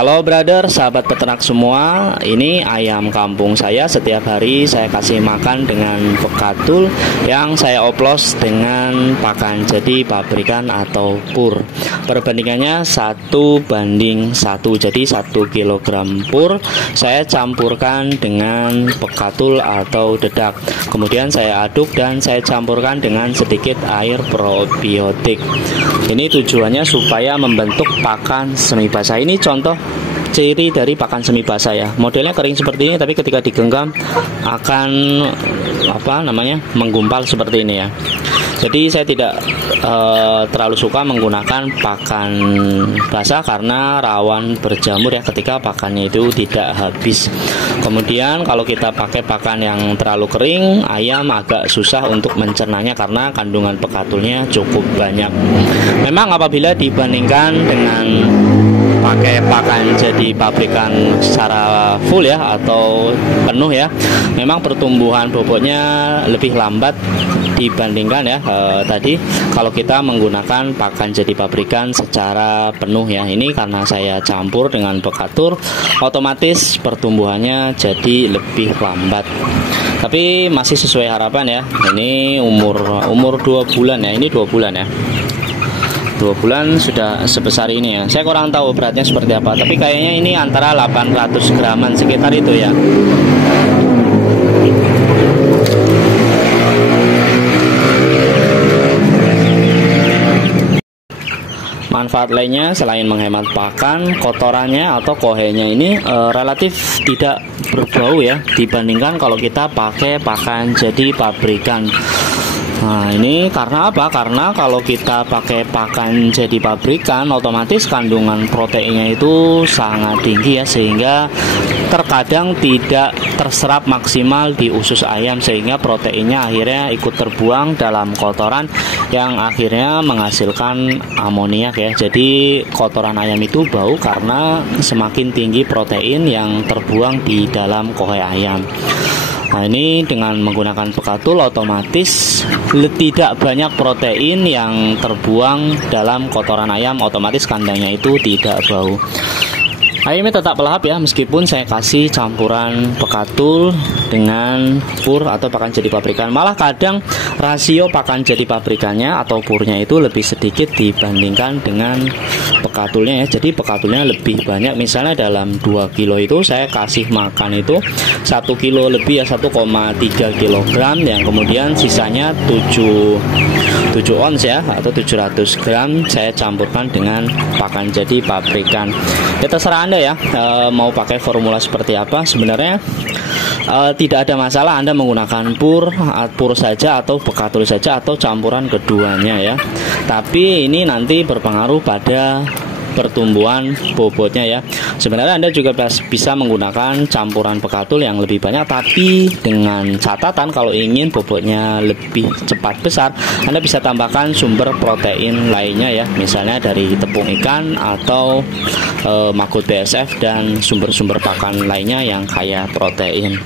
Halo brother, sahabat peternak semua. Ini ayam kampung saya. Setiap hari saya kasih makan dengan pekatul yang saya oplos dengan pakan jadi pabrikan atau pur. Perbandingannya 1:1. Jadi 1 kg pur saya campurkan dengan pekatul atau dedak. Kemudian saya aduk dan saya campurkan dengan sedikit air probiotik. Ini tujuannya supaya membentuk pakan semi basah. Ini contoh ciri dari pakan semi basah ya. Modelnya kering seperti ini, tapi ketika digenggam akan menggumpal seperti ini ya. Jadi saya tidak terlalu suka menggunakan pakan basah karena rawan berjamur ya ketika pakannya itu tidak habis. Kemudian kalau kita pakai pakan yang terlalu kering, ayam agak susah untuk mencernanya karena kandungan pekatulnya cukup banyak. Memang apabila dibandingkan dengan pakai pakan jadi pabrikan secara full ya atau penuh ya, memang pertumbuhan bobotnya lebih lambat dibandingkan ya tadi kalau kita menggunakan pakan jadi pabrikan secara penuh ya. Ini karena saya campur dengan pekatur, otomatis pertumbuhannya jadi lebih lambat. Tapi masih sesuai harapan ya. Ini umur 2 bulan ya. Ini 2 bulan ya. 2 bulan sudah sebesar ini ya. Saya kurang tahu beratnya seperti apa, tapi kayaknya ini antara 800 graman sekitar itu ya. Manfaat lainnya selain menghemat pakan, kotorannya atau kohenya ini relatif tidak berbau ya dibandingkan kalau kita pakai pakan jadi pabrikan. Nah ini karena apa? Karena kalau kita pakai pakan jadi pabrikan, otomatis kandungan proteinnya itu sangat tinggi ya, sehingga terkadang tidak terserap maksimal di usus ayam, sehingga proteinnya akhirnya ikut terbuang dalam kotoran yang akhirnya menghasilkan amoniak ya. Jadi kotoran ayam itu bau karena semakin tinggi protein yang terbuang di dalam kohe ayam. Nah ini dengan menggunakan pekatul otomatis tidak banyak protein yang terbuang dalam kotoran ayam, otomatis kandangnya itu tidak bau. Ayamnya tetap lahap ya, meskipun saya kasih campuran pekatul dengan pur atau pakan jadi pabrikan. Malah kadang rasio pakan jadi pabrikannya atau purnya itu lebih sedikit dibandingkan dengan pekatulnya ya. Jadi pekatulnya lebih banyak. Misalnya dalam 2 kilo itu saya kasih makan itu 1 kilo lebih ya, 1,3 kilogram, yang kemudian sisanya 7 ons ya, atau 700 gram saya campurkan dengan pakan jadi pabrikan. Ya terserah Anda ya, mau pakai formula seperti apa. Sebenarnya tidak ada masalah Anda menggunakan pur saja atau pekatul saja atau campuran keduanya ya. Tapi ini nanti berpengaruh pada pertumbuhan bobotnya ya. Sebenarnya Anda juga bisa menggunakan campuran pekatul yang lebih banyak, tapi dengan catatan kalau ingin bobotnya lebih cepat besar, Anda bisa tambahkan sumber protein lainnya ya, misalnya dari tepung ikan atau maggot BSF dan sumber-sumber pakan lainnya yang kaya protein.